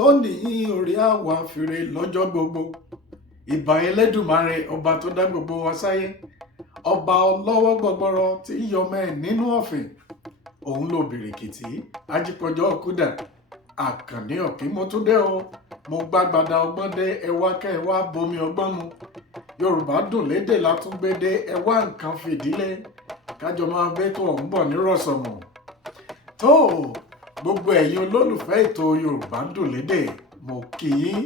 lónìí orí àwa fìrè lọ́jọ́ gbogbo. Ìbà Ẹlẹ́dùmarè ọba tó dá gbogbo wa sáyé. Ọba ọlọ́wọ́ gbọgbọrọ tí ń yọmọ ẹ̀ nínú ọ̀fìn. Òun ló bìrìkìtì ajípọ̀jọ́ kúdà. Àkànní ọ̀kín mo tún dé o. Mo gbàgbàdà ọgbọ́n dé ẹwà kẹ́ ẹ wá bomi ọgbọ́n mu. Yorùbá dùn lédè látúngbédé ẹ wá nǹkan fìdílé. Kájọ máa bẹ́tò ọ̀hún bọ̀ nírọ̀sọ̀mù. Tó gbogbo ẹ̀yin olólùfẹ́ ètò Yorùbá dùn lédè mo kí yín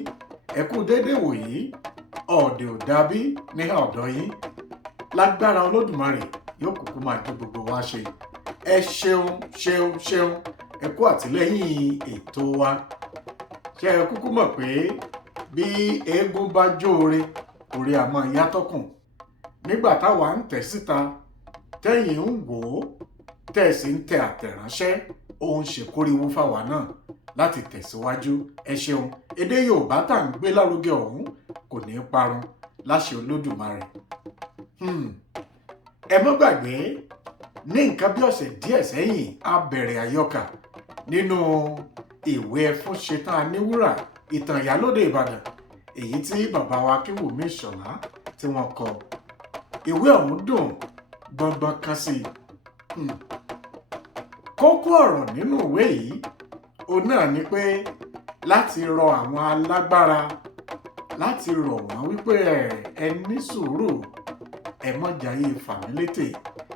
ẹ kú dédé wòyí ọ̀dẹ̀ ò dàbí ní ọ̀dọ̀ yín lágbára Olódùmarè yóò kúkú máa jó gbogbo wa ṣe ẹ ṣeun ẹ kú àtìlẹ́yìn ètò wa ṣé ẹ kúkú mọ̀ pé bí eégún bá jóore orí àmọ́ yàtọ̀kùn nígbà táwa ń tẹ̀ síta tẹ́yìn ń wò ó tẹ̀ sí ń tẹ àtẹ̀ránṣẹ́ ó ń ṣèkóríwó fáwa náà láti tẹ̀síwájú ẹ ṣeun èdè Yorùbá tá à ń gbé lárugẹ ọ̀hún kò ní í parun láṣẹ Olódùmarè. Ẹ mọ́ gbàgbé ní nǹkan bí ọ̀sẹ̀ díẹ̀ sẹ́yìn a bẹ̀rẹ̀ àyọkà nínú ìwé ẹfún ṣetán aníwúrà ìtàn ìyálóde Ìbàdàn èyí tí bàbá wa Akínwùmí Ìṣọ̀lá tí wọ́n kọ ìwé ọ̀hún dùn gbọ̀ngbọ̀n kan sí i. Kókó ọ̀rọ̀ nínú ìwé yìí òun náà ni pé láti rọ àwọn alágbára láti rọ̀ wọ́n wípé ẹ ní sùúrù ẹ mọ́ jayé fàmílétè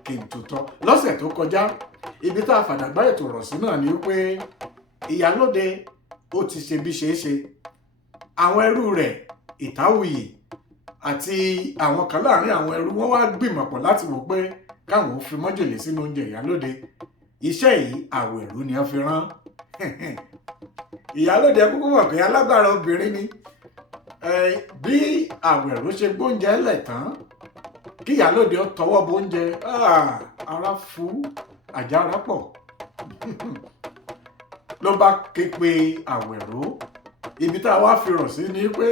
kí n tutọ́. Lọ́sẹ̀ tó kọjá ibi tá a fàdàgbà ètò ọ̀rọ̀ sí náà ni wípé ìyálóde ó ti ṣe bí ṣeé ṣe àwọn ẹrú rẹ̀ Ìtáwùyì àti àwọn kan láàrin àwọn ẹrú wọn wá gbìmọ̀pọ̀ láti wò pé káwọn ò fi májèlé sínú oúnjẹ ìyálóde iṣẹ́ yìí Àwẹ̀rú ni wọ́n fi rán ìyálóde kúkú mọ̀ pé alágbára obìnrin ni bí Àwẹ̀rú ṣe gbóúnjẹ lẹ̀ tán kí ìyálóde ó tọwọ́ bọ oúnjẹ ara fu àjàrà pọ̀ ló bá ké pe Àwẹ̀rú ibi tá a wá fi rọ̀ sí ni pé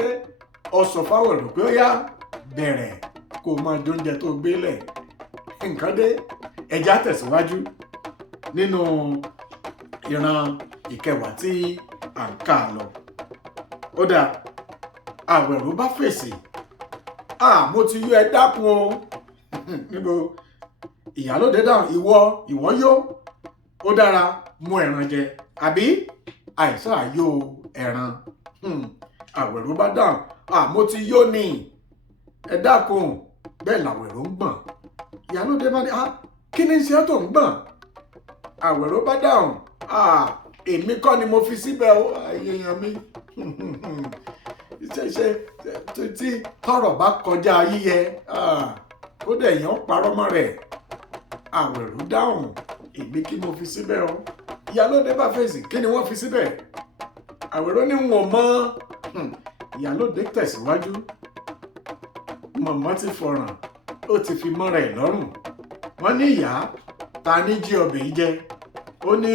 ó sọ fáwẹ̀rú pé ó yá bẹ̀rẹ̀ kó o máa jóúnjẹ tó gbé lẹ̀ nǹkan dé ẹja tẹ̀síwájú nínú ìran ìkẹwàá tí à ń kà lọ. Ó dà Àwẹ̀rú bá fèsì mo ti yọ ẹ dákun o níbo ìyálóde dáhùn ìwọ yó ó dára mú ẹran jẹ àbí àìsàn àyò ẹran. Àwẹ̀rú bá dáhùn mo ti yó ni ẹ dákun bẹ́ẹ̀ làwẹ̀rú ń gbọ̀n. Ìyálóde bá ní kí ni ṣe tó ń gbọ̀n. Àwẹ̀rú bá dáhùn èmi kọ́ ni mo fi síbẹ̀ o èèyàn mi ṣe tí tọ́rọ̀ bá kọjá yíyẹ ó dẹ̀ yàn parọ́ mọ́ rẹ̀. Àwẹ̀rú dáhùn èmi kí mo fi síbẹ̀ o. Ìyálóde bá fèsì kí ni wọ́n fi síbẹ̀. Àwẹ̀rú ní wọn mọ́. Ìyálóde tẹ̀síwájú mọ̀mọ́ ti fọ̀ràn ó ti fi mọ́ra ẹ̀ lọ́rùn. Wọ́n ní ìyá ta ní jí ọbẹ̀ yìí jẹ ó ní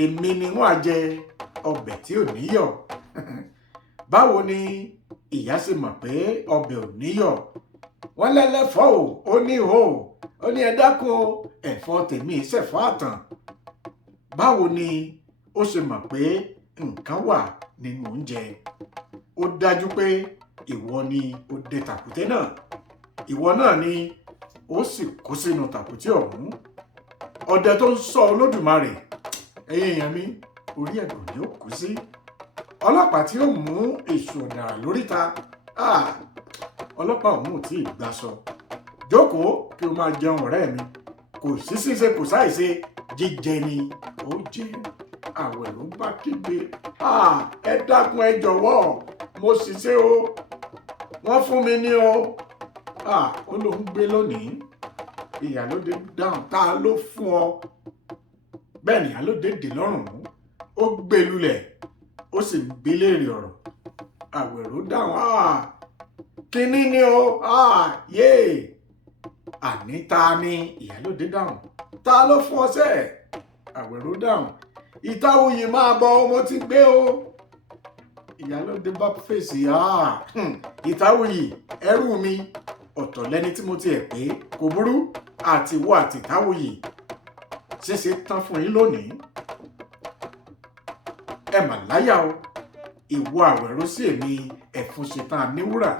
èmi ni wọ́n á jẹ ọbẹ̀ tí ò níyọ̀. Báwo ni ìyá ṣe mọ̀ pé ọbẹ̀ ò níyọ̀. Wọ́n lẹ́lẹ́fọ́ ó ní ó ní ẹ dákun ẹ̀fọ́ tèmi ṣẹ̀fọ́ àtàn. Báwo ni ó ṣe mọ̀ pé nǹkan wà nínú oúnjẹ. Ó dájú pé ìwọ ni ó dé tàkúté náà ìwọ náà ni ó sì kó sínú tàkúté ọ̀hún. Ọdẹ tó ń sọ Olódùmarè ẹ̀yin èèyàn mi orí ẹ̀gbọ́n ni ó kú sí. Ọlọ́pàá tí ó mú èṣù ọ̀dàrà lóríta ọlọ́pàá òun ò tí ì gbaṣọ. Jókòó kí o máa jẹun ọ̀rẹ́ mi kò sí ṣíṣe kò sáìṣe jíjẹ ni ó jẹ. Àwẹ̀rú bá kígbe ẹ dákun ẹ jọ̀wọ́ mo ṣiṣẹ́ o wọ́n fún mi ní o ó lóun gbé lónìí. Ìyálóde dáhùn ta ló fún ọ. Bẹ́ẹ̀ ni ìyálóde dè lọ́rùn mú ó gbé lulẹ̀ ó sì ń bi léèrè ọ̀rọ̀. Àwẹ̀rú dáhùn kíní ni o yéè àní ta ni. Ìyálóde dáhùn ta ló fún ọ sẹ́ẹ̀. Àwẹ̀rú dáhùn Ìtáwùyì máa bọ̀ mo ti gbé o. Ìyálóde bá fèsì Ìtáwùyì ẹrú mi ọ̀tọ̀ lẹ́ni tí mo ti ẹ̀ pé kò burú àti ìwọ àti Ìtáwùyì ṣeéṣe tán fún yín lónìí. Ẹ mà láyà o ìwọ Àwẹ̀ró sí èmi Ẹfúnṣetán Aníwúrà.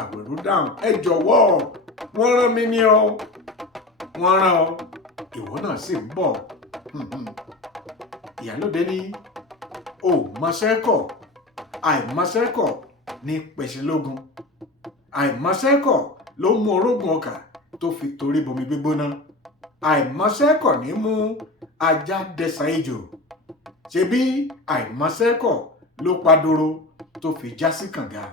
Àwẹ̀ró dáhùn, ẹ jọ̀wọ́ wọ́n rán mi ní ọ, wọ́n rán ọ, ìwọ náà sì ń bọ̀. Ìyálóde ní o mọṣẹ́ kọ̀, àìmọṣẹ́ kọ̀ ní pẹ̀ṣẹ̀-lógun, àìmọṣẹ́ kọ̀ ló mú orógùn ọkà tó fi torí bomi gbígbóná, àìmọṣẹ́ kọ̀ ní mú ajá dẹsà ejò, ṣebí àìmọṣẹ́ kọ̀ ló pa doro tó fi já sí kànga.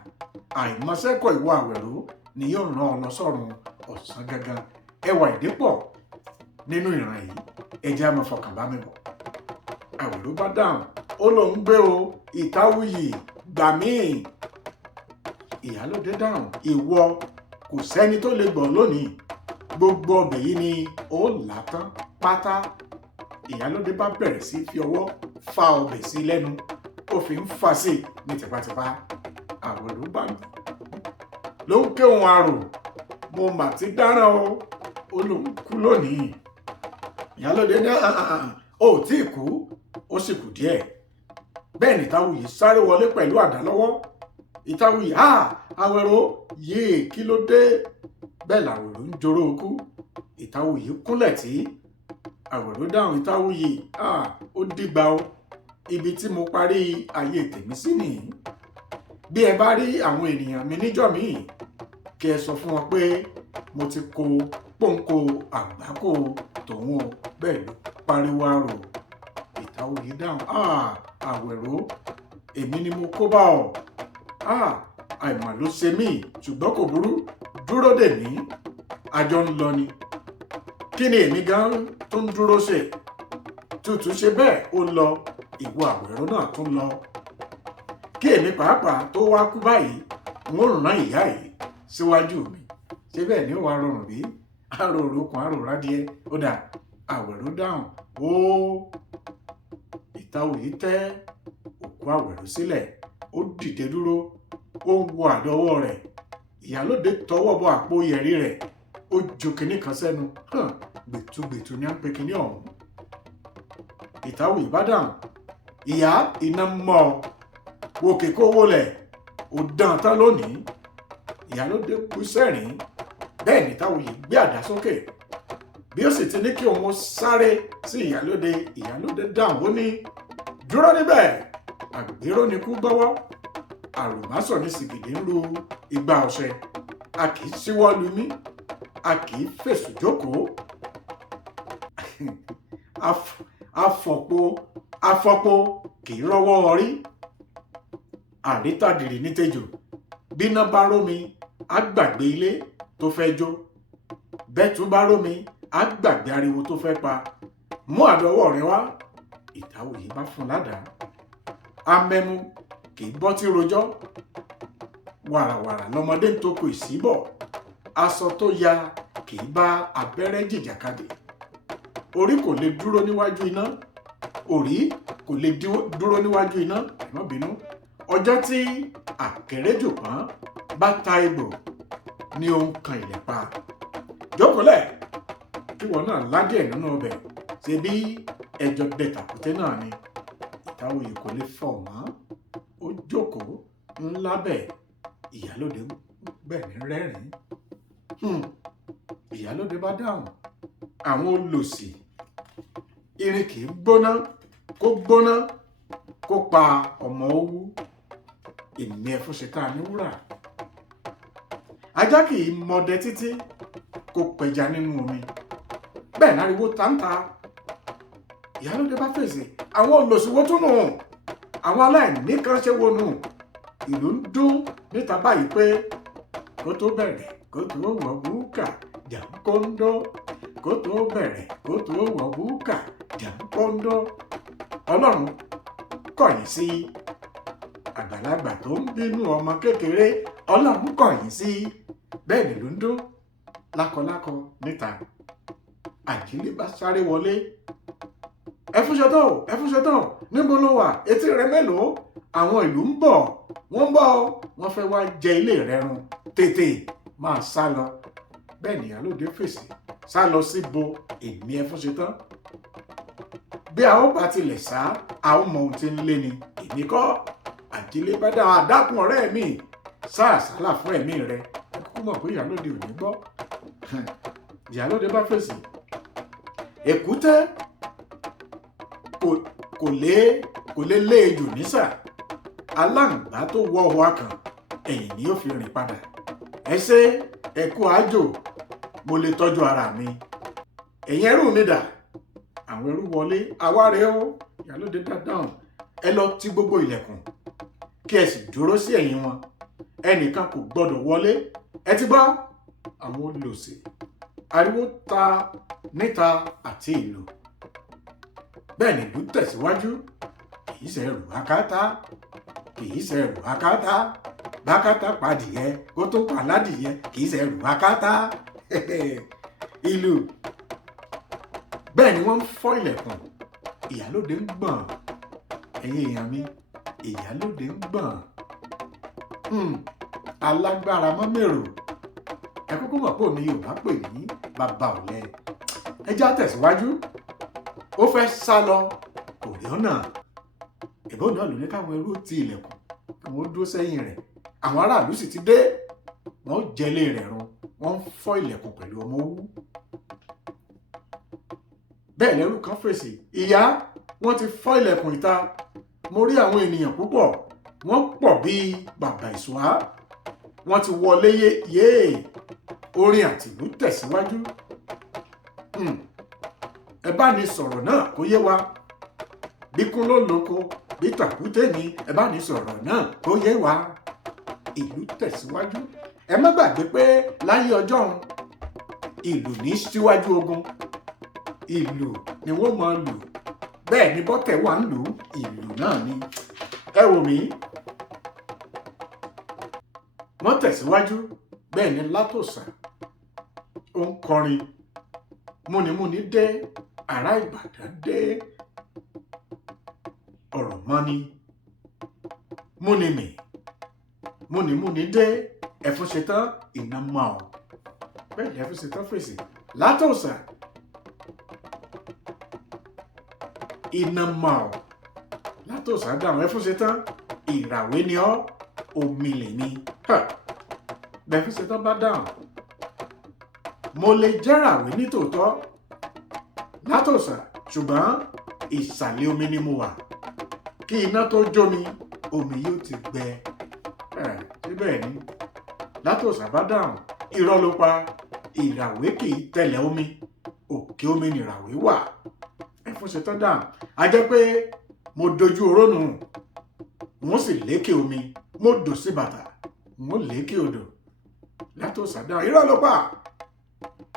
Àìmọṣẹ́ kọ̀ ìwọ Àwẹ̀ró ni yóò rán ọ lọ sọ́run ọ̀sán gangan. Ẹwà ìdí pọ̀ nínú ìran yìí, ẹ jẹ́ á máa fọkàn bá mi bọ̀. Àwẹ̀ró bá dáhùn, ó lóun gbé o, Ìtáwùyì gbà míì. Ìyálóde dáhùn, ìwọ kò sẹ́ni tó lè gbọ́ lónìí, gbogbo ọbẹ̀ yìí ni ó là tán pátá. Ìyálóde bá bẹ̀rẹ̀ sí fi ọwọ́ fa ọbẹ̀ sí lẹ́nu, ó fi ń fà sí ní tipátipá. Àwẹ̀ró bá ló ń ké ohun àrò, mo mà ti dáràn o, ó lóun kú lónìí. Ìyálóde ní ó tí ì kú, ó sì kù díẹ̀. Bẹ́ẹ̀ ni Ìtáwùyì sáré wọlé pẹ̀lú àdá lọ́wọ́. Ìtáwùyì, Àwẹ̀ró, yéè kí ló dé? Bẹ́ẹ̀ làwẹ̀ró ń joró okú. Ìtáwùyì kúnlẹ̀ tí. Àwẹ̀ró dáhùn, Ìtáwùyì, ó dìgbà o, ibi tí mo parí ayé tèmi sí nìyí. Bí ẹ bá rí àwọn ènìyàn mi níjọ́ míì, kí ẹ sọ fún wọn pé mo ti kó pòǹkó àgbákò tòun o. Bẹ́ẹ̀ ló pariwo àrò. Ìtáwùyì dáhùn, Àwẹ̀ró, èmi ni mo kó bá ọ. Àìmọ̀ ló ṣe mí, ṣùgbọ́n kò burú, dúró dè mí, àjọ ń lọ ni. Kí ni èmi gan tó ń dúró ṣe? Tútù ṣe bẹ́ẹ̀ ó lọ, ìwọ Àwẹ̀ró náà tún lọ. Kí èmi pàápàá tó wá kú báyìí, n ó rán ìyá yìí síwájú mi. Ṣé bẹ́ẹ̀ ni ó wá rọrùn bí? Àrò òrukàn àrò rádìẹ. Ó dà. Àwẹ̀ró dáhùn, Ìtáwùyì tẹ́ òkú Àwẹ̀ró sílẹ̀, ó dìde dúró, ó ń wo àdọ́wọ́ rẹ̀. Ìyálóde tọwọ́ bọ àpò yẹ̀rí rẹ̀, ó ju kinní kan sẹ́nu. Gbẹ̀tugbẹ̀tu ni à ń pe kinní ọ̀hún. Ìtáwùyì bá dáhùn, ìyá, iná mọ́ ọ, wòkè kó wólẹ̀, ó dán tán lónìí. Ìyálóde kú sẹ́rìn. Bẹ́ẹ̀ ni Ìtáwùyì gbé àdá sókè. Bí ó sì ti ní kí òun sáré sí ìyálóde, ìyálóde dáhùn, ó ní, dúró níbẹ̀, àgbérò ni kú gbọ́wọ́, àròmásọ̀ ní sìgìdì ń ru igba ọ̀sẹ̀, a kì í síwọ́ lumí, a kì í fèsù jókòó. Afọ̀pọ̀ kì í rọ́wọ́ orí. Àrítàdìrì ní tejò, bíná bá rómi, á gbàgbé ilé tó fẹ́ jó. Bẹ́tù bá rómi, á gbàgbé ariwo tó fẹ́ pa. Mú àdọ́wọ́ rẹ wá. Ìtáwùyì bá fún ládàá. Amẹ́mu kì í bọ́ tí rojọ́. Wàràwàrà lọmọdé ń toko ìsíbọ̀. Aṣọ tó ya kì í bá abẹ́rẹ́ jìjàkadì. Orí kò lè dúró níwájú iná. Orí kò lè dúró níwájú iná. Ẹ má bínú. Ọjọ́ tí àkèrèjòpọ́n bá ta egbò ni ó ń kan ilẹ̀ pa. Jókòólẹ̀ kí wọn náà ládìẹ̀ nínú ọbẹ̀. Ṣé bí ẹjọ́ dẹ tàkúté náà ni? Ìtáwùyì kò lè fọ̀ mọ́. Ó jókòó ńlá bẹ̀. Ìyálóde bẹ́ẹ̀ ní rẹ́rìn-ín. Ìyálóde bá dáhùn, àwọn olòṣì, irin kì í gbóná kó pa ọmọ owú. Èmi Ẹfúnṣetán Aníwúrà. Ajá kì í mọdẹ títí kó pẹja nínú omi. Bẹ́ẹ̀ náriwo táǹtà. Ìyálóde bá fèsì, àwọn olòṣì wo tún nù? Àwọn aláìní kan ṣe wo nù? Ìlú ń dún níta báyìí pé kó tó bẹ̀rẹ̀ kó tó wọ̀ búkà jàǹkóńdó, kó tó bẹ̀rẹ̀ kó tó wọ̀ búkà jàǹkóńdó. Ọlọ́run kọ̀yìn sí àgbàlagbà tó ń bínú ọmọ kékeré. Ọlọ́run kọ̀yìn sí. Bẹ́ẹ̀ ni ìlú ń dún lákọlákọ níta. Àjílé bá sáré wọlé. Ẹfúnṣetán, níbo ló wà? Etí rẹ mélòó? Àwọn ìlú ń bọ̀, wọ́n ń bọ̀, wọ́n fẹ́ wá jẹ ilé rẹ run. Tètè máa sá lọ. Bẹ́ẹ̀ ni Ìyálóde fèsì, sá lọ síbo? Èmi Ẹfúnṣetán. Bí a ó bá tilẹ̀ sá, a ó mọ ohun tí ń lé ni. Èmi kọ́. àjílé bá dá àdákùn ọ̀rẹ́ mi sáàsálà fún ẹ̀mí rẹ kúkú mọ̀ pé ìyálóde ò ní gbọ́. Ìyálóde bá fèsì èkúté kò lè lé ejò nísà, aláǹgbá tó wọ ọwọ́ akàn ẹ̀yìn ni ó fi rìn padà. ẹ ṣe ẹ kú àjò, mo lè tọ́jú ara mi. ẹ̀yin ẹrú mi dà? àwọn ẹrú wọlé. àwa rèé o. Ìyálóde dá dáhùn. ẹ lọ ti gbogbo ilẹ̀kùn kí ẹ sì dúró sí ẹ̀yìn wọn, ẹnìkan kò gbọdọ̀ wọlé. ẹ ti gbọ́? àwọn olòṣì. ariwo ta níta àti ìlú. bẹ́ẹ̀ ni ìlú tẹ̀síwájú. kìí ṣe ẹrù akátá, kìí ṣe ẹrù akátá, bákátá padìyẹ kó tó pa ládìyẹ, kìí ṣe ẹrù akátá. ìlú. bẹ́ẹ̀ ni wọ́n ń fọ́ ilẹ̀kùn. Ìyálóde ń gbọ̀n. ẹ̀yin èèyàn mi, Ìyálóde ń gbọ̀n. alágbára mọ́ mèrò. ẹ kúkú mọ̀ pé òní Yorùbá pè ní bàbá ọ̀lẹ. ẹ já tẹ̀síwájú. ó fẹ́ sá lọ kò rí ọ̀nà. ìbò náà ló ní káwọn ẹrú ti ilẹ̀kùn kí wọ́n dúró sẹ́yìn rẹ̀. àwọn aráàlú sì ti dé. wọ́n jẹlé rẹ̀ run. wọ́n ń fọ́ ilẹ̀kùn pẹ̀lú ọmọ owú. bẹ́ẹ̀ lẹ́rú kan fèsì. ìyá, wọ́n ti fọ́ ilẹ̀kùn ìta. mo rí àwọn ènìyàn púpọ̀. wọ́n pọ̀ bíi bàbà ìṣúná. wọ́n ti wọlé yéè. orin àtìlú tẹ̀síwájú. ẹ bá ní sọ̀rọ̀ náà kó yé wa. bí kún ló lóko bí tàkúté ni ẹ bá ní sọ̀rọ̀ náà kó yé wa. ìlú tẹ̀síwájú. ẹ má gbàgbé pé láyé ọjọ́ ìlú ní síwájú ogun. ìlú ni wọ́n máa lù. bẹ́ẹ̀ ni bọ́tẹ̀ wà ń lù. ìlú náà ni. ẹ wò mí. wọ́n tẹ̀síwájú. bẹ́ẹ̀ ni Látòsà ó ń kọrin. múnimúni dé, ará Ìbàdàn dé. ọ̀rọ̀ mọ́ni. múnimì. múnimúni dé. ẹ̀fún ṣetán iná mọ́ ọ. bẹ́ẹ̀ ni ẹ̀fún ṣetán fèsì. Látòsà iná mọ́ ọ. Látòsà dáhùn. ẹ̀fún ṣetán ìràwé ni ọ́, omi lè ní. bẹ́ẹ̀ ṣetán bá dáhùn. mo lè jẹ́ràwé nítòótọ́ Látòsà, ṣùgbọ́n ìsàlẹ̀ omi ni mo wà. kí iná tó jó mi, omi yóò ti gbẹ. síbẹ̀ ni Látòsà bá dáhùn. irọ́ ló pa. ìràwé kì í tẹ̀lẹ̀ omi, òkè omi ni ìràwé wà. ẹ̀fún ṣetán dáhùn. a jẹ́ pé mo dojú oró nù. wọ́n sì lékè omi. mo dò sí bàtà. wọ́n lékè odò. Látòsà dáhùn. irọ́ ló pa.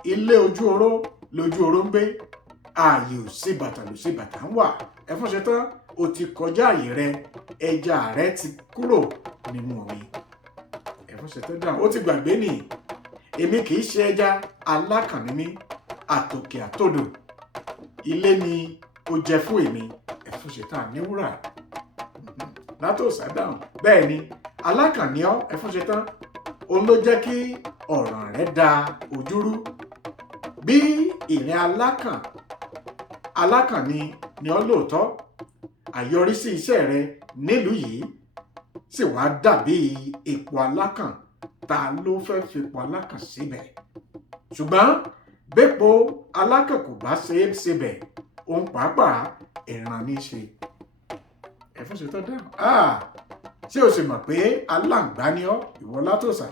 ilé ojú oró lójú oró ń gbé. ààyè ò sí bàtà ló sí bàtà ń wà. ẹ̀fún ṣetán. o ti kọjá àyè rẹ. ẹja rẹ ti kúrò nínú omi. ẹ̀fún ṣetán dáhùn. ó ti gbàgbé nì. èmi kì í ṣe ẹja, alákàn ni mí. àtòkè àtòdò ilé ni ó jẹ fún èmi. ẹ̀fún ṣetán ní wúrà. Látòsà dáhùn. bẹ́ẹ̀ ni alákàn ni ọ́. ẹ̀fún ṣetán. òun ló jẹ́ kí ọ̀ràn rẹ̀ da ojúrú. bí ìrìn alákàn ni ọ́ lóòótọ́. àyọrísí iṣẹ́ rẹ nílùú yìí sì wá dàbí epo alákàn. ta ló fẹ́ fipò alákàn síbẹ̀? ṣùgbọ́n bépo alákàn kò bá ṣe é síbẹ̀, òun pàápàá ẹ̀ràn ní í ṣe. ẹ̀fún ṣetán dáhùn. ṣé o sì mọ̀ pé aláǹgbá ni ọ́, ìwọ Látòsà?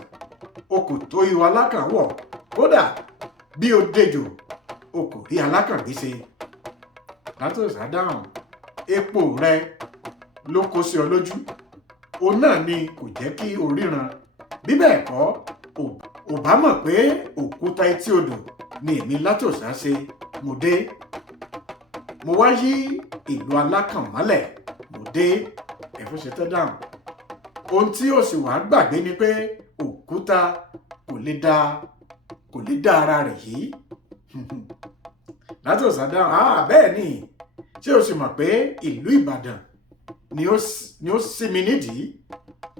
o kò tó ihò alákàn wọ̀. kódà bí o dejò, o kò rí alákàn gbé ṣe. Látòsà dáhùn. epo rẹ ló kó sí ọ lójú. òun náà ni kò jẹ́ kí o ríran. bí bẹ́ẹ̀ kọ́, ò bá mọ̀ pé òkúta etí odò ni èmi Látòsà ṣe. mo dé. mo wá yí ìlú alákàn mọ́lẹ̀. mo dé. ẹ̀fún ṣetán dáhùn. ohun tí o sì wá gbàgbé ni pé òkúta kò lè dá ara rẹ̀ yìí. Látòsà dáhùn. bẹ́ẹ̀ ni. ṣé o sì mọ̀ pé ìlú Ìbàdàn ni ó sí mi nídìí?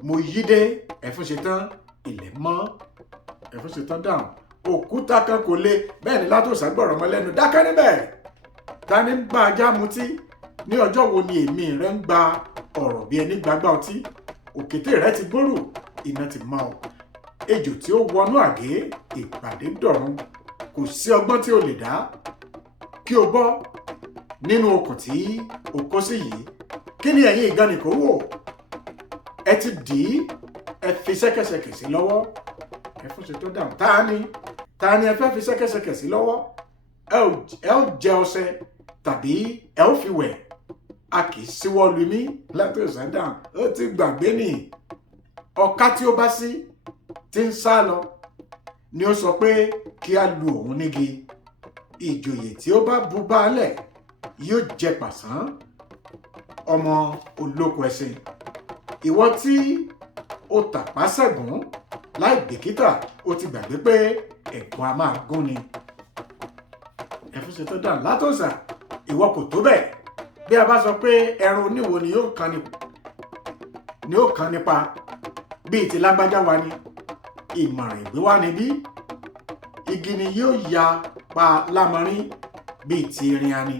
mo yí dé. ẹ̀fún ṣetán. ilẹ̀ mọ́. ẹ̀fún ṣetán dáhùn. òkúta kan kò lè. bẹ́ẹ̀ ni Látòsà gbọ́rọ̀ mọ́ lẹ́nu. dákẹ́ níbẹ̀. ta ni ń bá ajá mutí? ní ọjọ́ wo ni èmi rẹ ń gba ọ̀rọ̀ bí ẹni gbàgbá ọtí? òkété rẹ ti gbòòrò iná ti mọ́ ọ ejò tí ó wọnú àgé ìpàdé dọ̀run kò sí ọgbọ́n tí o lè dá kí o bọ́ nínú okùn tí o kó sí yìí. Kí ni ẹ̀yin ìgànnìkò wò? Ẹ ti dì í, ẹ fi ṣẹ́kẹ́ṣẹkẹ̀ sí lọ́wọ́. Ẹfúnṣe tó dáhùn, ta ni ẹ fẹ́ fi ṣẹ́kẹ́ṣẹkẹ̀ sí lọ́wọ́? Ẹ ó jẹ ọṣẹ tàbí ẹ ó fi wẹ̀. A kì í síwọ́ lu mí. Látòsà dáhùn, ó ti gbàgbé nì. Ọ̀ká tí ó bá sí tí ń sá lọ ni ó sọ pé kí a lu òun nígi. Ìjòyè tí ó bá bu baálẹ̀ yóò jẹ pàṣán. Ọmọ olóko ẹṣin, ìwọ tí ó tàpá ṣẹ́gun láì bìkítà, ó ti gbàgbé pé ẹ̀gún a máa gún ni. Ẹfúnṣe tó dáhùn, Látòsà, ìwọ kò tó bẹ́ẹ̀. Bí a bá sọ pé ẹran oníwo ni yóò kan nípa bíi ti lágbájá wa ni, ìmọ̀ràn ìgbé wa ni bí igi ni yóò ya pa lámọrin bíi ti irin ani.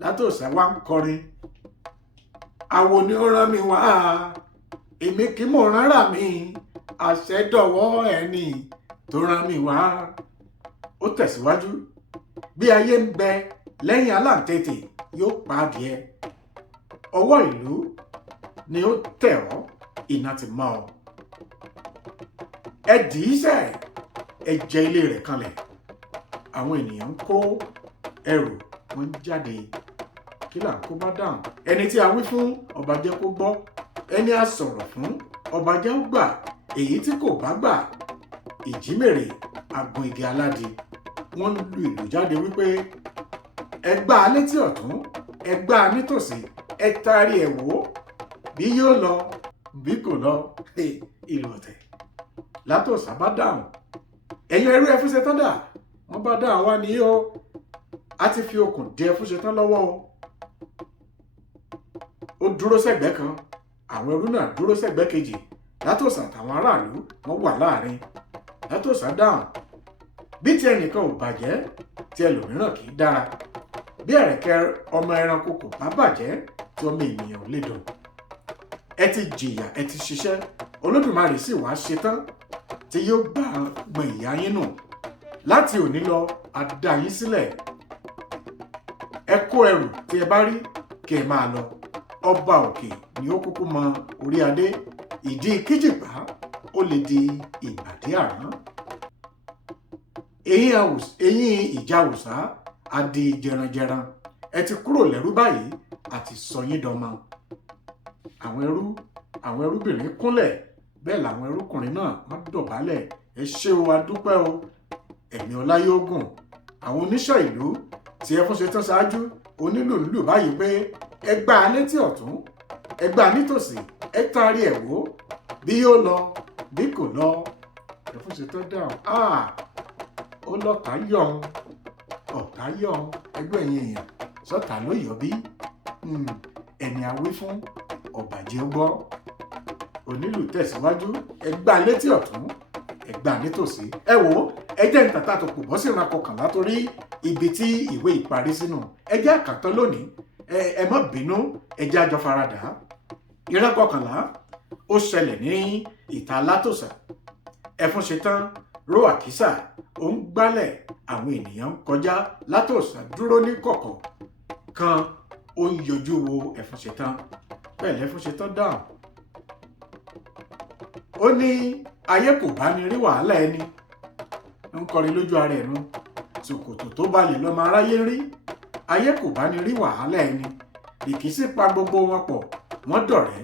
Látòsà wá ń kọrin. Àwo ni ó rán mi wá, èmi kì í mọ̀ rárá mi, àṣẹ dọ̀wọ́ ẹni tó rán mi wá. Ó tẹ̀síwájú. Bí ayé ń bẹ lẹ́yìn aláǹtètè yóò pa adìẹ. Ọwọ́ ìlú ni ó tẹ̀ ọ́, iná ti mọ́ ọ. Ẹ dì í sẹ́, ẹ jẹ ilé rẹ̀ kanlẹ̀. Àwọn ènìyàn ń kó ẹrù wọn jáde. Kí là ń kó bá dáhùn? Ẹni tí a wí fún ọba jẹ́ kó gbọ́, ẹni a sọ̀rọ̀ fún ọba jẹ́ ó gbà. Èyí tí kò bá gbà, ìjímèrè agun igi aládì. Wọ́n lu ìlú jáde wípé ẹ gbá a létí ọ̀tún, ẹ gbá a nítòsí, ẹ taari ẹ̀ wò bí yóò lọ bí kò lọ. Ìlú ọ̀tẹ̀. Látòsà bá dáhùn, ẹ̀yin ẹrú Ẹfúnṣe tán dà? Wọ́n bá dáhùn, wá ní o, a ti fi okùn dé Ẹfúnṣe tán lọ́wọ́ o. Ó dúró sẹ́gbẹ̀ẹ́ kan, àwọn ẹrú náà dúró sẹ́gbẹ̀ẹ́ kejì. Látòsà àtàwọn aráàlú wọ́n wà láàrin. Látòsà dáhùn, bí ti ẹnìkan ò bàjẹ́, tí ẹlòmíràn kì í dára. Bí ẹ̀rẹ̀kẹ́ ọmọ ẹranko kò bá bàjẹ́, tí ọmọ ènìyàn ò lè dùn. Ẹ ti jìyà, ẹ ti ṣiṣẹ́, Olódùmarè sì wá ṣetán tí yóò gbọ̀n ìyà yín nù. Láti òní lọ, a dá yín sílẹ̀. Ẹ kó ẹrù tí ẹ bá rí kí ẹ máa lọ. Ọba òkè ni ó kúkú mọ orí adé. Ìdí kíjìpá ó lè di ìbàdí àrán. Eyín ìjà òòṣà á di jẹranjẹran. Ẹ ti kúrò lẹ́rú báyìí, àti sọ yín dọmọ. Àwọn ẹrúbìnrin kúnlẹ̀, bẹ́ẹ̀ làwọn ẹrúkùnrin náà wọ́n dọ̀bálẹ̀. Ẹ ṣé o, a dúpẹ́ o, ẹ̀mí ọlá yóò gùn. Àwọn oníṣẹ́ ìlú tí Ẹfúnṣe tán ṣáájú onílù ń lù báyìí pé ẹ gbá a létí ọ̀tún, ẹ gbá a nítòsí, ẹ taari ẹ̀ wò bí yóò lọ bí kò lọ. Ẹfúnṣe tán dáhùn, ó lọ́ta yọ̀n, ọ̀tá yọ̀n. Ẹgbẹ́ ẹ̀yin èèyàn, sọ́ta ló yọ̀ bí? Ẹni a wí fún ọ̀bàjẹ́ gbọ́. Onílù tẹ̀síwájú, ẹ gbá a létí ọ̀tún, ẹ gbá a nítòsí. Ẹ wò ó, ẹ jẹ́ ń tàtà tó kù bọ́ sí ìran kọkànlá torí ibi tí ìwé ìparí sínú. Ẹ jẹ́ àkàtọ́ lónìí, ẹ má bínú, ẹ jẹ́ àjọ faradà. Ìran kọkànlá ó ṣẹlẹ̀ ní ìta Látòsà. Ẹfúnṣe tán ró àkísà, ó ń gbálẹ̀, àwọn ènìyàn ń kọjá. Látòsà dúró ní kọ̀kọ̀ kan, ó ń yọjú wo Ẹfúnṣe tán. Bẹ́ẹ̀ lẹ́fúnṣe tán dáhùn. Ó ní ayé kò bá ní rí wàhálà ẹni. Ń kọrin lójú ara ẹ̀ nu. Ṣòkòtò tó balẹ̀ lọ́mọ aráyé rí. Ayé kò bá ní rí wàhálà ẹni. Ìkísí pa gbogbo wọn pọ̀, wọ́n dọ̀rẹ́,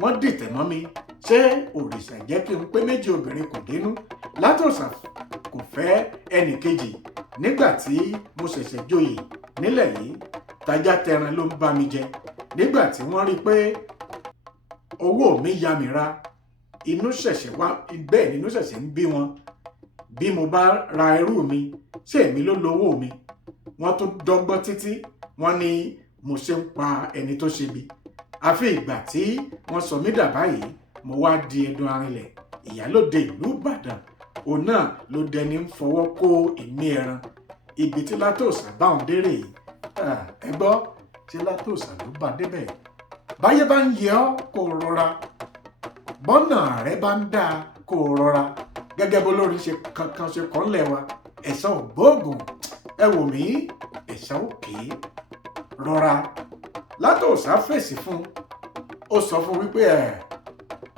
wọ́n dìtẹ̀ mọ́ mi. Ṣé òrìṣà jẹ́ kí n pé méjì obìnrin kò dénú? Látòsà kò fẹ́ ẹnì kejì. Nígbà tí mo ṣẹ̀ṣẹ̀ joyè nílẹ̀ yìí, tajá tẹran ló ń bá mi jẹ. Nígbà tí wọ́n rí pé owó mi ya mi ra, inú ṣẹ̀ṣẹ̀ ń bí wọn. Bí mo bá ra ẹrú mi, ṣé èmi ló lówó mi? Wọ́n tún dọ́gbọ́n títí, wọ́n ní mo ṣe ń pa ẹni tó ṣe bí. Àfi ìgbà tí wọ́n sọ mí dà báyìí, mo wá di ẹdun arinlẹ̀. Ìyálóde ìlú Ìbàdàn, òun náà ló dẹni ń fọwọ́ kó ìmí ẹran. Ibi tí Látòsà bá òun dérè yìí, ẹ gbọ́, tí Látòsà ló bá débẹ̀. Báyé bá ń yẹ ọ́ kó rọra, bọ́nà rẹ bá ń dáa kó o rọra gẹ́gẹ́ bó lórin ṣe kankan ṣe kọ́ ńlẹ̀ wa ẹ̀san ògbóògùn ẹ wò mí ẹ̀san òkè rọra. Látòsá fèsì fún ó sọ fún wípé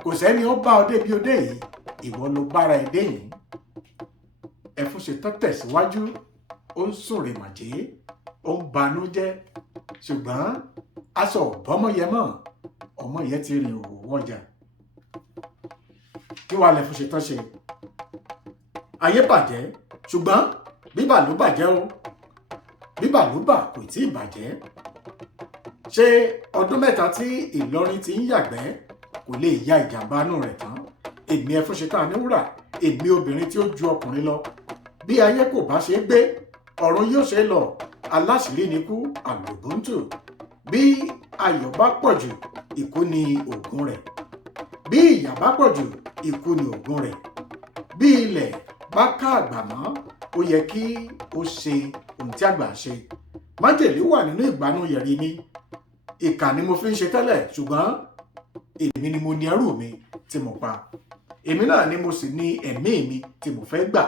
kò sẹ́ni ó bá ọ débi ó dé yìí ìwọ ló bára ẹ dé yìí. Ẹfúnṣetán tẹ̀síwájú ó ń sùnrè màjé ó ń banújẹ́ ṣùgbọ́n aṣọ ọ̀bọ́mọyẹmọ́ ọmọ yẹn ti rìn òwò ọjà. Kí wàá lẹ́fúnṣetán ṣe? Ayé bàjẹ́ ṣùgbọ́n bíbà ló bàjẹ́ o bíbà ló bà kò tí ì bàjẹ́. Ṣé ọdún mẹ́ta tí Ìlọrin ti ń yàgbẹ́ kò lè ya ìjàmbá inú rẹ̀ tán? Èmi Ẹfúnṣetán Aníwúrà èmi obìnrin tí ó ju ọkùnrin lọ. Bí ayé kò bá ṣe é gbé ọ̀run yóò ṣe é lọ aláṣìírí ni kú àlòbóńtò. Bí ayọ̀ bá pọ̀ jù ikú ni ògùn rẹ̀. Bí ìyà bá pọ̀ jù ikú ni ògùn rẹ̀. Bí ilẹ̀ bá ká àgbà mọ́ ó yẹ kí ó ṣe ohun tí àgbà ṣe. Májèlé wà nínú ìgbánú yẹ̀rì mi. Ìkà ni mo fi ń ṣe tẹ́lẹ̀ ṣùgbọ́n èmi ni mo ní ẹrù mi tí mo pa. Èmi náà ni mo sì ní ẹ̀mí mi tí mo fẹ́ gbà.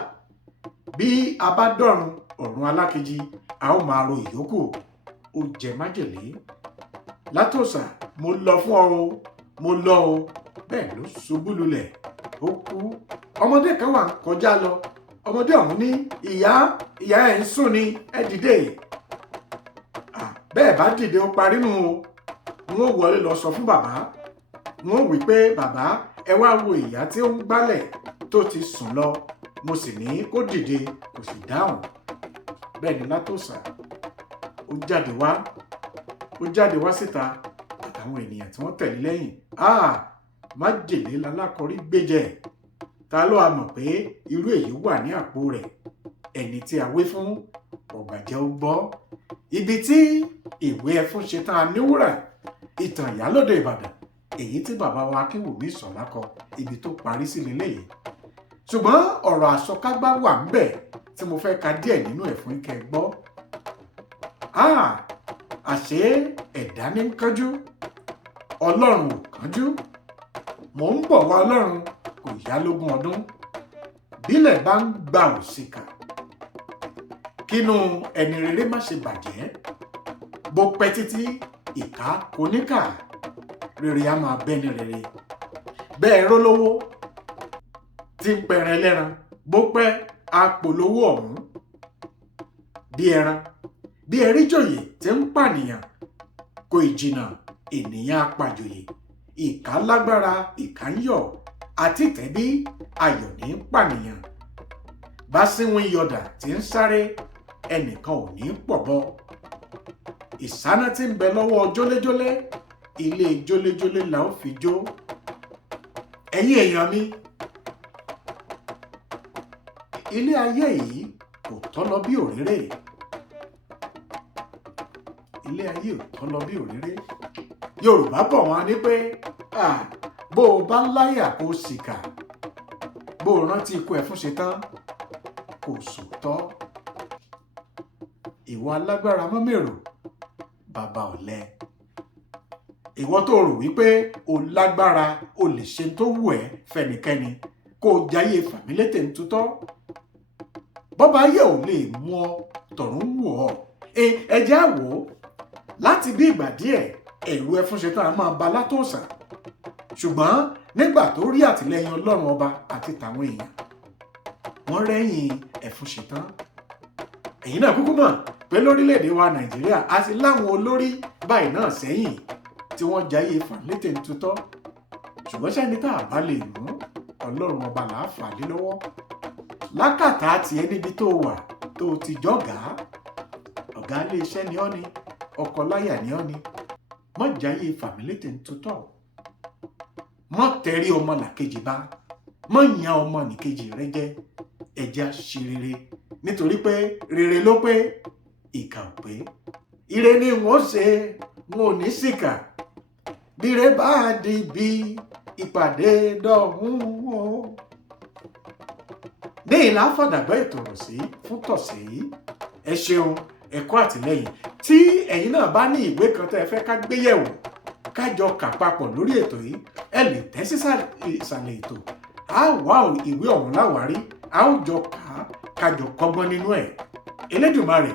Bí a bá dọ̀run ọ̀run alákejì a ó máa ro ìyókù. Ó jẹ májèlé. Látòsà mo lọ fún ọ o mo lọ o bẹ́ẹ̀ ló ṣubú lulẹ̀ ó kú. Ọmọdé kan wà kọjá lọ ọmọdé ọ̀hún ní ìyá ẹ̀ ń sùn ni ẹ dìde. Bẹ́ẹ̀ bá dìde ó parí nù o. N ó wọlé lọ sọ fún bàbá. N ó wí pé bàbá ẹ wá wo ìyá tí ó ń gbálẹ̀ tó ti sùn lọ mo sì ní kó dìde kò sì dáhùn. Bẹ́ẹ̀ ni Látòsà ó jáde wá síta àtàwọn ènìyàn tí wọ́n tẹ̀lé lẹ́yìn. Májèlé lalákọ̀rí gbéjẹ. Ta ló a mọ̀ pé irú èyí wà ní àpò rẹ̀? Ẹni tí a wí fún ọ̀gbàjẹ́ ó gbọ́. Ibi tí ìwé Ẹfúnṣetán Aníwúrà ìtàn Ìyálóde Ìbàdàn èyí tí bàbá wa Akínwùmí Ìṣọ̀lá kọ ibi tó parí sí leléyìí. Ṣùgbọ́n ọ̀rọ̀ àsọkágbá wà ńbẹ̀ tí mo fẹ́ ka díẹ̀ nínú ẹ̀ fún kẹ́ gbọ́. Àṣé ẹ̀dá ní kánjú Ọlọ́run ò kánjú. Mò ń bọ̀ wá Ọlọ́run kò yá lógún ọdún. Bílẹ̀ bá ń gba òṣìkà kínú ẹni rere má ṣe bàjẹ́. Bó pẹ́ títí ìkà kò ní kà rere á máa bẹ́ni rere. Bẹ́ẹ̀ rólówó tí ń pẹran ẹlẹ́ran bó pẹ́ apòlówó ọ̀hún. Bí ẹran bí ẹríjòyè tí ń pànìyàn kò ìjìnà ènìyàn apàjòyè. Ìkà lágbára ìkà ń yọ̀ àti tẹ̀bí ayọ̀ ní pànìyàn. Bá síwìn yọ̀dà tí ń sáré ẹnìkan ò ní pọ̀bọ. Ìsáná tí ń bẹ lọ́wọ́ jólejólé ilé jólejólé la ó fi jó. Ẹ̀yin èèyàn mi ilé ayé yìí kò tọ́ lọ bí òréré. Ilé ayé ò tọ́ lọ bí òréré. Yorùbá bọ̀ wọ́n ní pé bó o bá láyà kó o ṣìkà bó o rántí ikú Ẹfúnṣetán kò sòótọ́. Ìwọ alágbára mọ́mẹ́rò bàbá ọ̀lẹ. Ìwọ tó rò wípé o lágbára o lè ṣe tó wù ẹ́ fẹ́nikẹ́ni kó o jáyé fàmílétè ń tutọ́. Bọ́ba ayé ò lè mú ọ tọ̀run wò ọ́. Ẹjẹ́ àwò láti bí ìgbà díẹ̀ ẹ̀rù Ẹfúnṣetán a máa ba Látòsà. Ṣùgbọ́n nígbà tó rí àtìlẹ́yìn Ọlọ́run ọba àti tàwọn èèyàn wọ́n rẹ́yìn Ẹfúnṣetán. Ẹ̀yin náà kúkú mọ̀ pé lórílẹ̀‐èdè wa Nàìjíríà a ti láwọn olórí báyìí náà sẹ́yìn tí wọ́n jáyé fàmílétè ń tutọ́. Ṣùgbọ́n ṣẹ́ni tá a bá lè mú Ọlọ́run ọba là á fà lé lọ́wọ́. Lákàtà tiẹ̀ níbi tó wà tó ti jọ́gàá ọ̀gá ilé iṣẹ́ ni ọ́ ni ọkọ láyà ni ọ́ ni mọ́ jáyé fàmílétè ń tutọ́. Mọ́ tẹrí ọmọ làkejì bá mọ́ yan ọmọ nìkejì rẹ jẹ. Ẹja ṣe rere nítorí pé rere ló pé ìkà ò pé. Ire ni wọ́n ṣe wọn ò ní ṣìkà. Bíre bá di bí ìpàdé dọ̀hún o. Ní ìlà fàdàgbà ètò rò sí fún tọ̀sẹ̀ yìí. Ẹ ṣeun ẹ kú àtìlẹ́yìn. Tí ẹ̀yin náà bá ní ìwé kan tẹ́ ẹ fẹ́ ká gbé yẹ̀wò kájọ kà papọ̀ lórí ètò yìí. Ẹ lè tẹ́ sí ìsàlẹ̀ ètò, a wá ìwé ọ̀hún láwárí, a ó jọ kà á kájọ kọ́gbọ́n nínú ẹ̀. Elédùmarè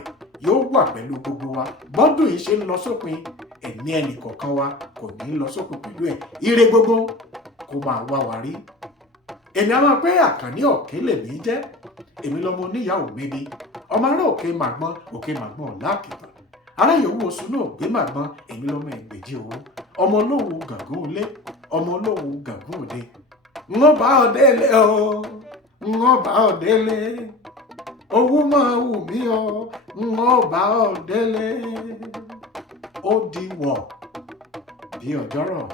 yóò wà pẹ̀lú gbogbo wa bọ́dún yìí ṣe ń lọ sópin. Ẹ̀mí ẹnìkọ̀ọ̀kan wa kò ní lọ sópin pẹ̀lú ẹ̀. Ire gbogbo kó máa wá wa rí. Èmi a máa pé Àkànní Ọ̀kín lèmi jẹ́. Èmi lọmọ oníyàwó méjì, ọmọ ará òkè màgbọ́n ọ̀la àkìtàn. Ará yòówù oṣù náà gbé màgbọ́n, èmi lọmọ ẹgbẹ̀jì owó. Ọmọ olówó gàngún ilé, ọmọ olówó gàngún òde. N ó bá ọ délé o, n ó bá ọ délé. Owó máa wù mí o, n ó bá ọ délé. Ó di wọ̀ bí ọjọ́rọ̀.